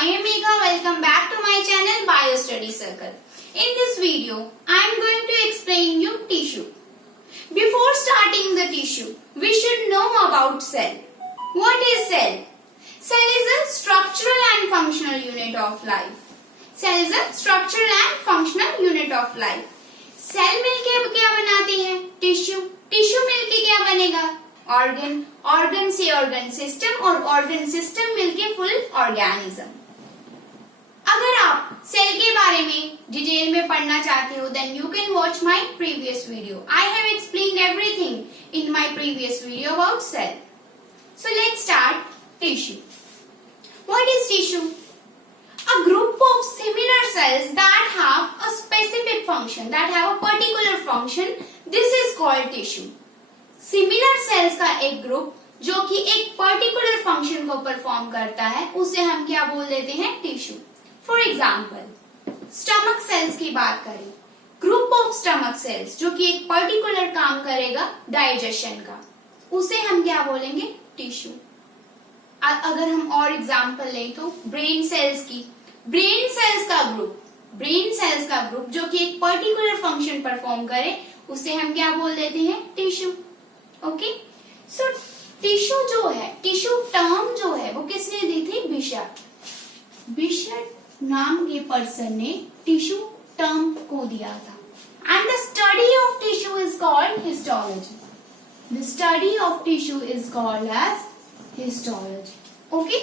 I am Megha. Welcome back to my channel Bio Study Circle. In this video, I am going to explain you tissue. Before starting the tissue, we should know about cell. What is cell? Cell is a structural and functional unit of life. Cell is a structural and functional unit of life. Cell मिलके क्या बनाती है? Tissue. Tissue मिलके क्या बनेगा? Organ. Organ से organ system और organ system मिलके फुल ऑर्गेनिज्म. अगर आप सेल के बारे में डिटेल में पढ़ना चाहते हो then you can watch my previous video. I have explained everything in my previous video about cell. So let's start. Tissue. What is tissue? A group of similar cells that have a specific function, that have a particular function, this is called tissue. Similar cells का एक group जो कि एक particular function को perform करता है उसे हम क्या बोल देते हैं? Tissue. For example stomach cells की बात करें, ग्रुप ऑफ स्टमक सेल्स जो कि एक पर्टिकुलर काम करेगा डाइजेशन का, उसे हम क्या बोलेंगे? टिश्यू. अगर हम और एग्जाम्पल लें तो ब्रेन सेल्स की, ब्रेन सेल्स का ग्रुप जो कि एक पर्टिकुलर फंक्शन परफॉर्म करे उसे हम क्या बोल देते हैं? टिश्यू. ओके. सो टिश्यू जो है, टिश्यू टर्म जो है वो किसने दी थी? बिशप. बिशप नाम के पर्सन ने टिश्यू टर्म को दिया था. And the study of tissue is called histology. The study of tissue is called as histology. Okay.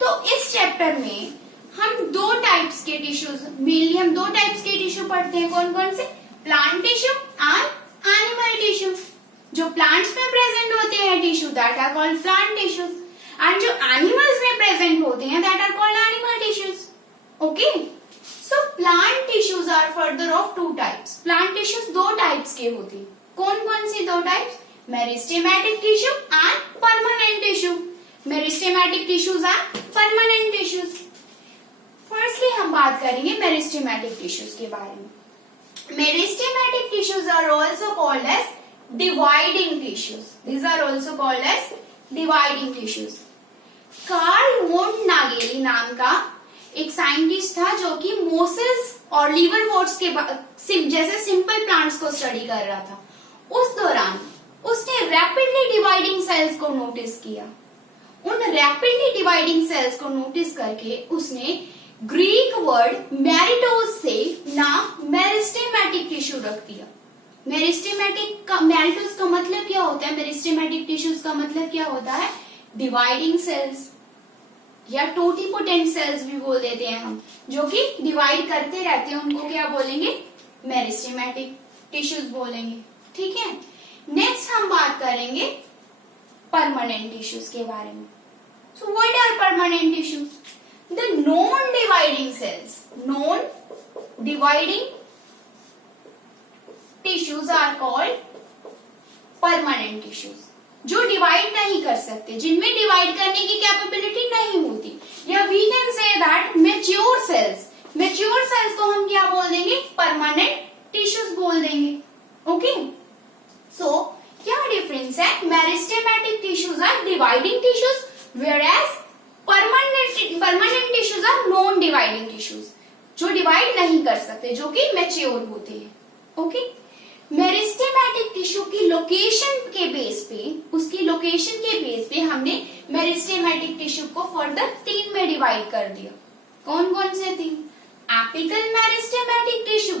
तो इस चैप्टर में हम दो टाइप्स के टिश्यूज, मेनली हम दो टाइप्स के टिश्यू पढ़ते हैं. कौन कौन से? Plant tissue and animal tissue. जो प्लांट्स में प्रेजेंट होते हैं tissue that are called plant tissues and जो एनिमल्स में प्रेजेंट होते हैं that are called animal tissues. Okay. So plant tissues are further of two types. Plant tissues दो types के होते हैं. कौन कौन सी दो types? Meristematic tissue and permanent tissue. Meristematic tissues and permanent tissues. Firstly हम बात करेंगे मेरिस्टेमेटिक टिश्यूज के बारे में. Meristematic tissues are also called as dividing tissues. These are also called as dividing tissues. Carl von Nageli नाम का एक scientist था जो कि मोसेस और लीवरवॉर्ट्स के जैसे सिंपल प्लांट्स को स्टडी कर रहा था. उस दौरान उसने रैपिडली डिवाइडिंग सेल्स को नोटिस किया. उन रैपिडली डिवाइडिंग सेल्स को नोटिस करके उसने ग्रीक वर्ड मैरिटोज से नाम मेरिस्टेमेटिक टिश्यू रख दिया. मेरिस्टेमेटिक का, मैरिटोज का मतलब क्या होता है? मेरिस्टेमेटिक टिश्यूज का मतलब क्या होता है? डिवाइडिंग सेल्स या टोटिपोटेंट सेल्स भी बोल देते हैं हम, जो कि डिवाइड करते रहते हैं. उनको क्या बोलेंगे? मेरिस्टेमेटिक टिश्यूज बोलेंगे. ठीक है. नेक्स्ट हम बात करेंगे परमानेंट टिश्यूज के बारे में. So what are permanent tissues? The non-dividing cells, non-dividing tissues are called permanent tissues. जो डिवाइड नहीं कर सकते, जिनमें डिवाइड करने की कैपेबिलिटी नहीं होती, या we can say that mature cells. Mature cells को हम क्या बोल देंगे? परमानेंट टिश्यूज बोल देंगे. ओके. सो क्या डिफरेंस है? Meristematic tissues are dividing tissues whereas permanent tissues are non dividing tissues, जो डिवाइड नहीं कर सकते, जो कि मैच्योर होते हैं. ओके. मेरिस्टेमेटिक टिश्यू की लोकेशन के बेस पे, उसकी लोकेशन के बेस पे हमने मेरिस्टेमेटिक टिश्यू को फर्दर तीन में डिवाइड कर दिया. कौन कौन से तीन? Apical meristematic tissue,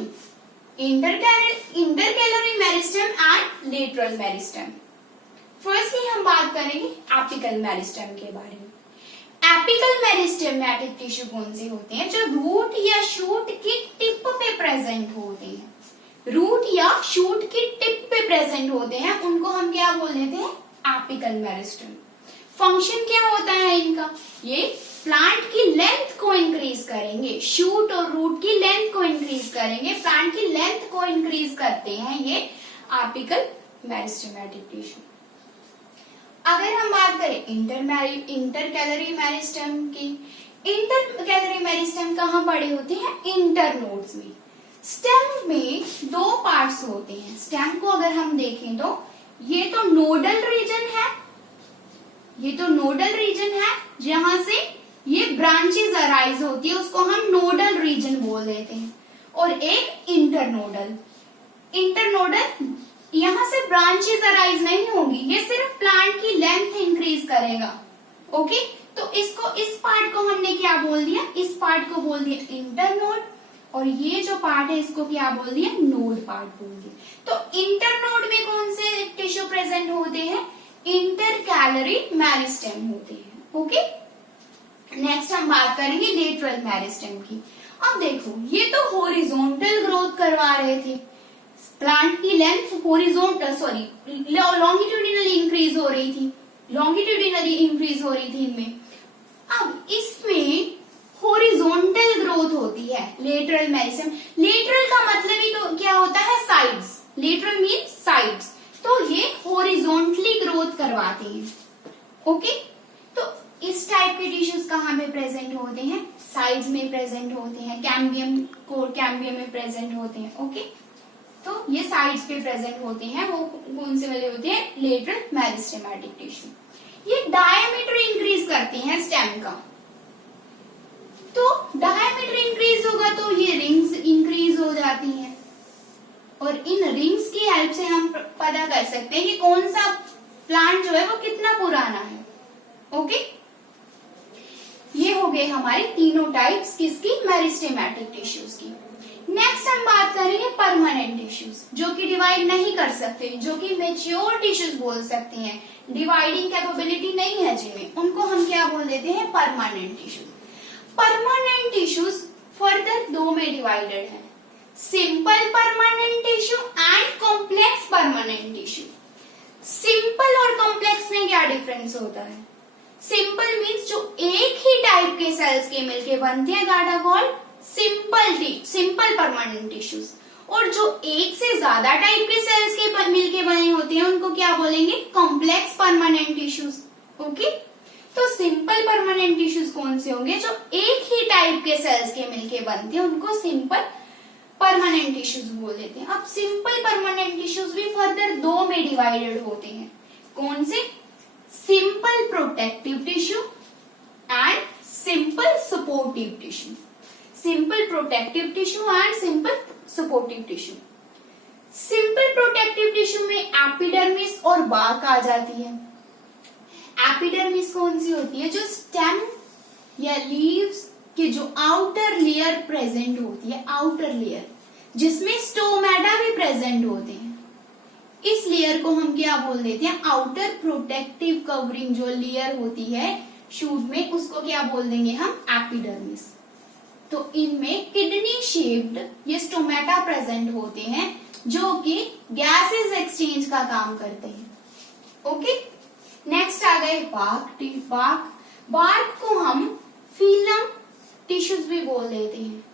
intercalary meristem and lateral meristem. Firstly हम बात करेंगे एपिकल मेरिस्टेम के बारे में. एपिकल मेरिस्टेमेटिक टिश्यू कौन से होते हैं? जो रूट या शूट की टिप पे प्रेजेंट होते हैं. रूट या शूट की टिप पे प्रेजेंट होते हैं, उनको हम क्या बोल देते हैं? Apical meristem. फंक्शन क्या होता है इनका? ये प्लांट की लेंथ को इंक्रीज करेंगे. शूट और रूट की लेंथ को इंक्रीज करेंगे, प्लांट की लेंथ को इंक्रीज करते हैं ये एपिकल मेरिस्टेमेटिक टिश्यू. अगर हम बात करें इंटरकैलरी मेरिस्टेम की, इंटरकैलरी मेरिस्टेम कहाँ पड़े होते हैं? इंटरनोड्स में. स्टेम में दो पार्ट्स होते हैं. स्टेम को अगर हम देखें तो ये तो नोडल रीजन है, जहां से ये ब्रांचेस अराइज होती है उसको हम नोडल रीजन बोल देते हैं, और एक इंटरनोडल। इंटरनोडल यहाँ से ब्रांचेस अराइज नहीं होंगी, ये सिर्फ प्लांट की लेंथ इंक्रीज करेगा। ओके, तो इसको, इस पार्ट को हमने क्या बोल दिया, इस पार्ट को बोल दिया इंटरनोड, और ये जो पार्ट है इसको क्या बोल दिया, नोड पार्ट बोल दिया। तो इंटरनोड में कौन से टिश्यू प्रेजेंट होते हैं, इंटरकैलरी मेरिस्टेम होते हैं। ओके, नेक्स्ट हम बात करेंगे लेटरल मेरिस्टेम की। अब देखो, ये तो हॉरिजॉन्टल ग्रोथ करवा रहे थे, प्लांट की लेंथ लॉन्गिट्यूडिनली इंक्रीज हो रही थी, इनमें। अब इसमें हॉरिजॉन्टल ग्रोथ होती है लेटरल मेरिस्टेम। लेटरल का मतलब ही तो क्या होता है, साइड्स। लेटरल मीन साइड्स, तो ये हॉरिजॉन्टली ग्रोथ करवाते हैं। ओके, तो इस टाइप के टिश्यूज कहाँ पे प्रेजेंट होते हैं, साइड्स में प्रेजेंट होते हैं, कैम्बियम, कोर कैम्बियम में प्रेजेंट होते हैं। ओके, तो ये साइड्स पे प्रेजेंट होते हैं, वो कौन से वाले होते हैं, लेटरल मेरिस्टेमेटिक टिश्यू। ये डायमीटर इंक्रीज करते हैं स्टेम का, तो डायमीटर इंक्रीज होगा तो ये रिंग्स इंक्रीज हो जाती हैं, और इन रिंग्स की हेल्प से हम पता कर सकते हैं कि कौन सा प्लांट जो है वो कितना पुराना है। ओके, ये हो गए हमारे तीनों टाइप्स किसकी, मेरिस्टेमेटिक टिश्यूज की। नेक्स्ट हम बात करेंगे परमानेंट टिश्यूज, जो कि डिवाइड नहीं कर सकते, जो कि मेच्योर टिश्यूज बोल सकते हैं, डिवाइडिंग कैपेबिलिटी नहीं है जिनमें, उनको हम क्या बोल देते हैं, permanent tissues. Permanent tissues further दो में डिवाइडेड है, simple permanent tissue and complex permanent tissue. Simple और कॉम्प्लेक्स में क्या डिफरेंस होता है, सिंपल मीन्स जो एक ही टाइप के सेल्स के मिलके बनते हैं, that are called simple permanent tissues, और जो एक से ज्यादा टाइप के सेल्स के मिलके बने होते हैं उनको क्या बोलेंगे, कॉम्प्लेक्स परमानेंट टिश्यूज। ओके, तो सिंपल परमानेंट टिश्यूज कौन से होंगे, जो एक ही टाइप के सेल्स के मिलके बनते हैं, उनको सिंपल परमानेंट टिश्यूज बोल देते हैं। अब सिंपल परमानेंट टिश्यूज भी फर्दर दो में डिवाइडेड होते हैं, कौन से, simple protective tissue and simple supportive tissue. Simple protective tissue and simple supportive tissue. Simple protective tissue में एपिडर्मिस और बार्क आ जाती है। एपिडर्मिस कौन सी होती है, जो स्टेम या लीव्स के जो आउटर लेयर प्रेजेंट होती है, आउटर लेयर जिसमें स्टोमेटा भी प्रेजेंट होते हैं, इस लेयर को हम क्या बोल देते हैं, आउटर प्रोटेक्टिव कवरिंग जो लेयर होती है शूट में, उसको क्या बोल देंगे हम, एपिडर्मिस। तो इनमें किडनी शेप्ड ये स्टोमेटा प्रेजेंट होते हैं, जो कि गैसेस एक्सचेंज का काम करते हैं। ओके, नेक्स्ट आ गए बार्क। बार्क को हम फिलम टिश्यूज भी बोल देते हैं।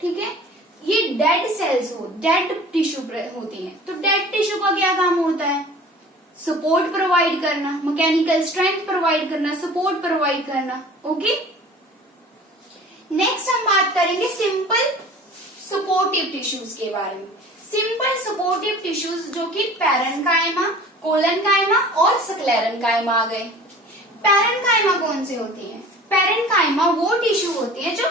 ठीक है, ये डेड सेल्स डेड टिश्यू होती हैं, तो डेड टिश्यू का क्या काम होता है, सपोर्ट प्रोवाइड करना, मैकेनिकल स्ट्रेंथ प्रोवाइड करना, सपोर्ट प्रोवाइड करना। ओके, नेक्स्ट हम बात करेंगे सिंपल सपोर्टिव टिश्यूज के बारे में। सिंपल सपोर्टिव टिश्यूज जो कि पैरेन्काइमा, कोलनकाइमा और स्क्लेरेन्काइमा आ गए। पैरेन्काइमा कौन से होते हैं, पैरेन्काइमा वो टिश्यू होते हैं जो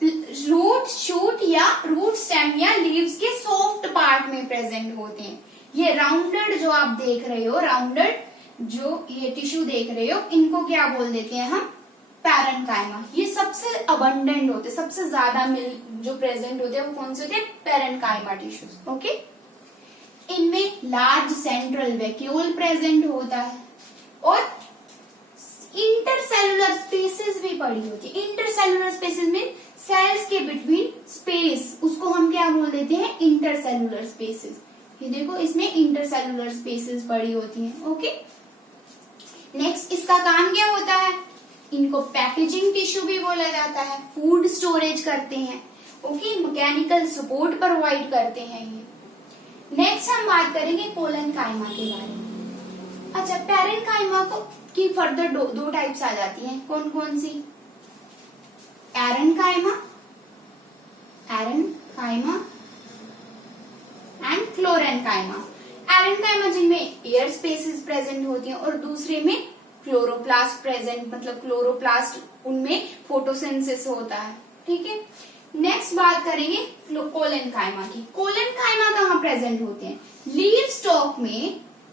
रूट शूट या रूट स्टेम या लीव्स के सॉफ्ट पार्ट में प्रेजेंट होते हैं। ये राउंडेड जो आप देख रहे हो, राउंडेड जो ये टिश्यू देख रहे हो, इनको क्या बोल देते हैं हम, पैरेन्काइमा। ये सबसे अबंडेंट होते, सबसे ज्यादा मिल जो प्रेजेंट होते हैं वो कौन से होते हैं, पैरेन्काइमा टिश्यूज। ओके, इनमें लार्ज सेंट्रल वैक्यूल प्रेजेंट होता है और इंटरसेलुलर स्पेसेस भी पड़ी होती है। इंटरसेलुलर स्पेसेस में सेल्स के बिटवीन स्पेस, उसको हम क्या बोल देते हैं, इंटरसेलुलर स्पेसेस। ये देखो, इसमें इंटरसेलुलर स्पेसेस पड़ी होती हैं। ओके, नेक्स्ट इसका काम क्या होता है, इनको पैकेजिंग टिश्यू भी बोला जाता है, फूड स्टोरेज करते हैं। ओके, मैकेनिकल सपोर्ट प्रोवाइड करते हैं ये। नेक्स्ट हम बात करेंगे कोलनकाइमा के बारे में। अच्छा, पैरेन्काइमा को की फर्दर दो टाइप्स आ जाती हैं, कौन कौन सी, एरेन्काइमा एंड क्लोरेन्काइमा। एरेन्काइमा जिनमें एयर स्पेसेस प्रेजेंट होती हैं और दूसरे में क्लोरोप्लास्ट प्रेजेंट, मतलब क्लोरोप्लास्ट उनमें फोटोसिंथेसिस होता है। ठीक है, नेक्स्ट बात करेंगे कोलेनकाइमा की। कोलेनकाइमा कहाँ प्रेजेंट होते हैं? लीफ स्टॉक में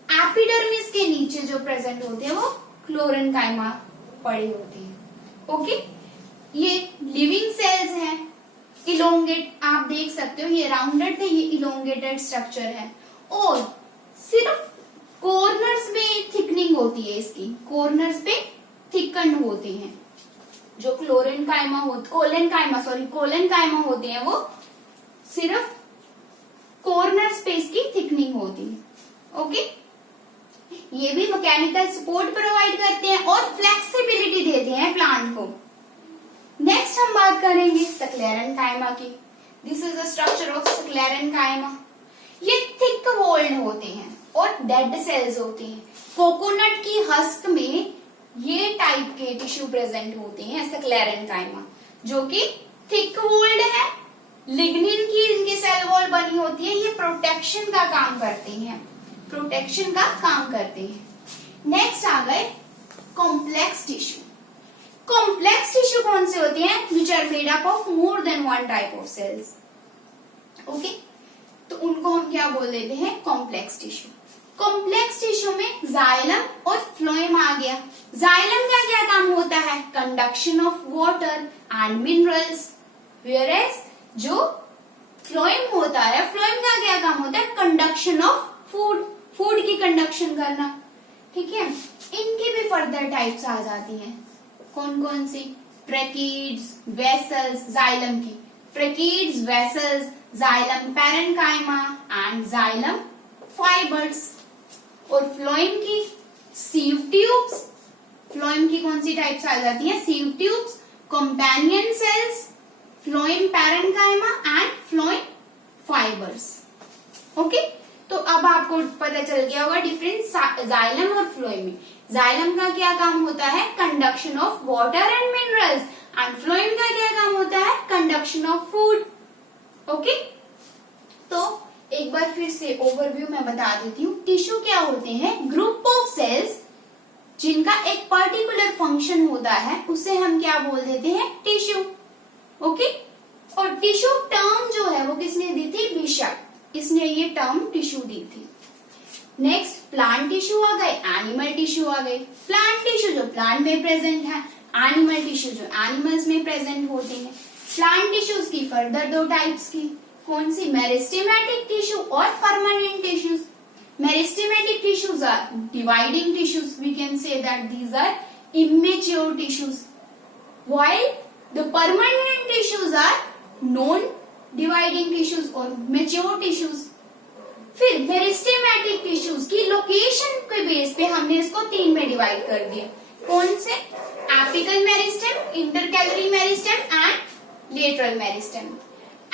एपिडर्मिस के नीचे जो प्रेजेंट होते हैं वो क्लोरेनकाइमा पड़े होते हैं। ओके, ये लिविंग सेल्स हैं, इलोंगेट, आप देख सकते हो ये राउंडेड थे, ये इलोंगेटेड स्ट्रक्चर है और सिर्फ कॉर्नर्स में थिकनिंग होती है, इसकी कॉर्नर्स पे थिकन होते हैं। जो कोलेनकाइमा होते हैं वो सिर्फ कॉर्नर स्पेस की थिकनिंग होती है। ओके, ये भी मैकेनिकल सपोर्ट प्रोवाइड करते हैं और फ्लेक्सिबिलिटी देते हैं प्लांट को। नेक्स्ट हम बात करेंगे स्क्लेरेनकाइमा की। This is the structure of sclerenchyma. ये थिक वॉल्ड होते हैं और डेड सेल्स होते हैं। कोकोनट की हस्क में ये टाइप के टिश्यू प्रेजेंट होते हैं स्क्लेरेनकाइमा, जो कि थिक वॉल्ड है, लिग्निन की इनकी सेल वॉल बनी होती है। ये प्रोटेक्शन का काम करते हैं, प्रोटेक्शन का काम करते हैं। नेक्स्ट आ गए कॉम्प्लेक्स टिश्यू। कॉम्प्लेक्स टिश्यू कौन से होते हैं? Which are made up of more than one type of cells. Okay, तो उनको हम क्या बोल देते हैं? Complex tissue. कॉम्प्लेक्स टिश्यू में जाइलम और फ्लोएम आ गया। जाइलम का क्या काम होता है? Conduction of water and minerals, whereas जो फ्लोएम होता है, फ्लोएम का क्या काम होता है? कंडक्शन ऑफ फूड, फूड की कंडक्शन करना। ठीक है, इनकी भी फर्दर टाइप्स आ जाती हैं। कौन कौन सी? ट्रैकीड्स, वेसल्स, जाइलम की tracheids, vessels, xylem parenchyma and xylem fibres. और फ्लोएम की सीव ट्यूब्स, फ्लोएम की कौन सी टाइप्स आ जाती हैं? Sieve tubes, companion cells, phloem parenchyma and phloem fibres. Okay, तो अब आपको पता चल गया होगा डिफरेंस जाइलम और फ्लोएम में। जाइलम का क्या काम होता है? Conduction of water and minerals, and phloem का क्या काम होता है? Conduction of food. ओके, तो एक बार फिर से ओवरव्यू में बता देती हूँ। टिश्यू क्या होते हैं? ग्रुप ऑफ सेल्स जिनका एक पर्टिकुलर फंक्शन होता है, उसे हम क्या बोल देते हैं? टिश्यू। ओके, और टिश्यू टर्म जो है वो किसने दी थी? बिशप, इसने ये टर्म टिश्यू दी थी। नेक्स्ट प्लांट टिश्यू आ गए, एनिमल टिश्यू आ गए। प्लांट टिश्यू जो प्लांट में प्रेजेंट है, एनिमल टिश्यू जो एनिमल्स में प्रेजेंट होते हैं। प्लांट टिश्यूज की फर्दर दो टाइप्स की, कौन सी? मेरिस्टेमेटिक टिश्यू और permanent tissues. Meristematic tissues are dividing tissues, we can say that these are immature tissues, while the permanent tissues are non-dividing tissues or mature tissues. फिर meristematic tissues की location के base पे हमने इसको तीन में divide कर दिया। कौन से? Apical meristem, intercalary meristem and lateral meristem.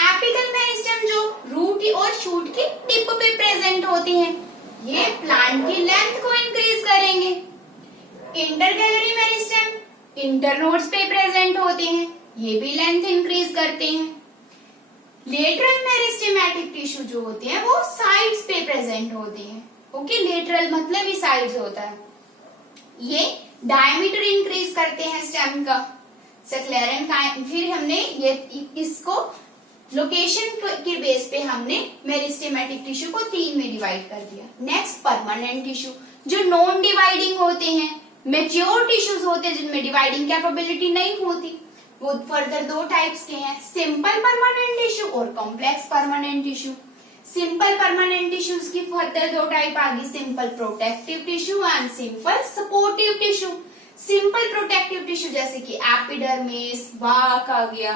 Apical meristem जो रूट और शूट की टिप पे प्रेजेंट होती हैं, ये प्लांट की लेंथ को इंक्रीज करेंगे। इंटरकैलरी मेरिस्टेम इंटरनोड्स पे प्रेजेंट होते हैं, ये भी लेंथ इंक्रीज करते हैं। लेटरल मेरिस्टेमेटिक टिश्यू जो होते हैं वो साइड्स पे प्रेजेंट होते हैं। ओके, लेटरल मतलब ही साइड्स होता है। ये डायमीटर इंक्रीज करते हैं स्टेम का। स्क्लेरन का फिर हमने ये इसको लोकेशन के बेस पे हमने मेरिस्टेमेटिक टिश्यू को तीन में डिवाइड कर दिया। नेक्स्ट परमानेंट टिश्यू जो नॉन डिवाइडिंग होते हैं, मेच्योर टिश्यूज होते हैं जिनमें डिवाइडिंग कैपेबिलिटी नहीं होती। वो फर्दर दो टाइप्स के हैं, सिंपल परमानेंट टिश्यू और complex permanent tissue. Simple permanent tissues की फर्दर दो टाइप आ गई, simple protective tissue and simple supportive tissue. Simple protective tissue जैसे कि एपिडर्मिस, बाक आ गया,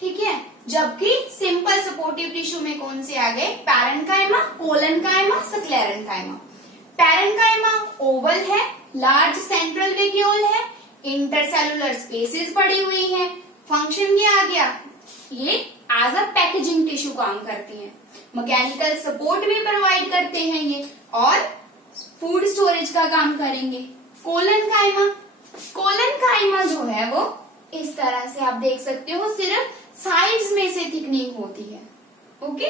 ठीक है। जबकि सिंपल सपोर्टिव टिश्यू में कौन से आ गए? Parenchyma, collenchyma, sclerenchyma. Parenchyma Oval है, लार्ज सेंट्रल वेक्यूल है, इंटरसेलुलर स्पेसेस पड़ी हुई हैं। फंक्शन क्या आ गया? ये एज अ पैकेजिंग टिश्यू काम करती है, मैकेनिकल सपोर्ट भी प्रोवाइड करते हैं ये, और फूड स्टोरेज का काम करेंगे। कोलेनकाइमा, कोलेनकाइमा जो है वो इस तरह से आप देख सकते हो, सिर्फ साइड्स में से थिकनिंग होती है। ओके,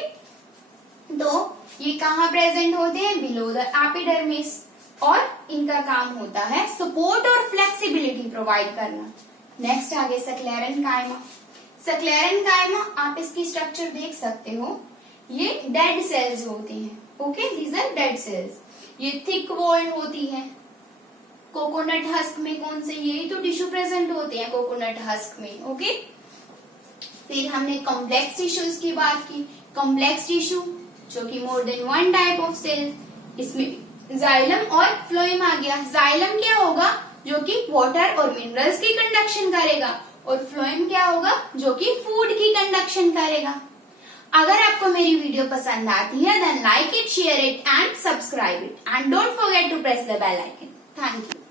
तो ये कहाँ प्रेजेंट होते हैं? Below the epidermis. और इनका काम होता है सपोर्ट और फ्लेक्सिबिलिटी प्रोवाइड करना। नेक्स्ट आगे सक्लेरन कायमा। सक्लेरन कायमा आप इसकी स्ट्रक्चर देख सकते हो, ये डेड सेल्स होती हैं। Okay, these are dead cells. ये थिक वॉल्ड होती है। कोकोनट हस्क में कौन से, यही तो टिश्यू प्रेजेंट होते हैं कोकोनट हस्क में। ओके, फिर हमने कॉम्प्लेक्स टिश्यूज की बात की। कॉम्प्लेक्स टिश्यू जो कि more than one type of cell, इसमें जाइलम और फ्लोएम आ गया। जाइलम क्या होगा, जो कि वाटर और मिनरल्स की कंडक्शन करेगा, और फ्लोएम क्या होगा, जो कि फूड की कंडक्शन करेगा। अगर आपको मेरी वीडियो पसंद आती है then like it, share it and subscribe it, and don't forget to press the bell icon. Thank you.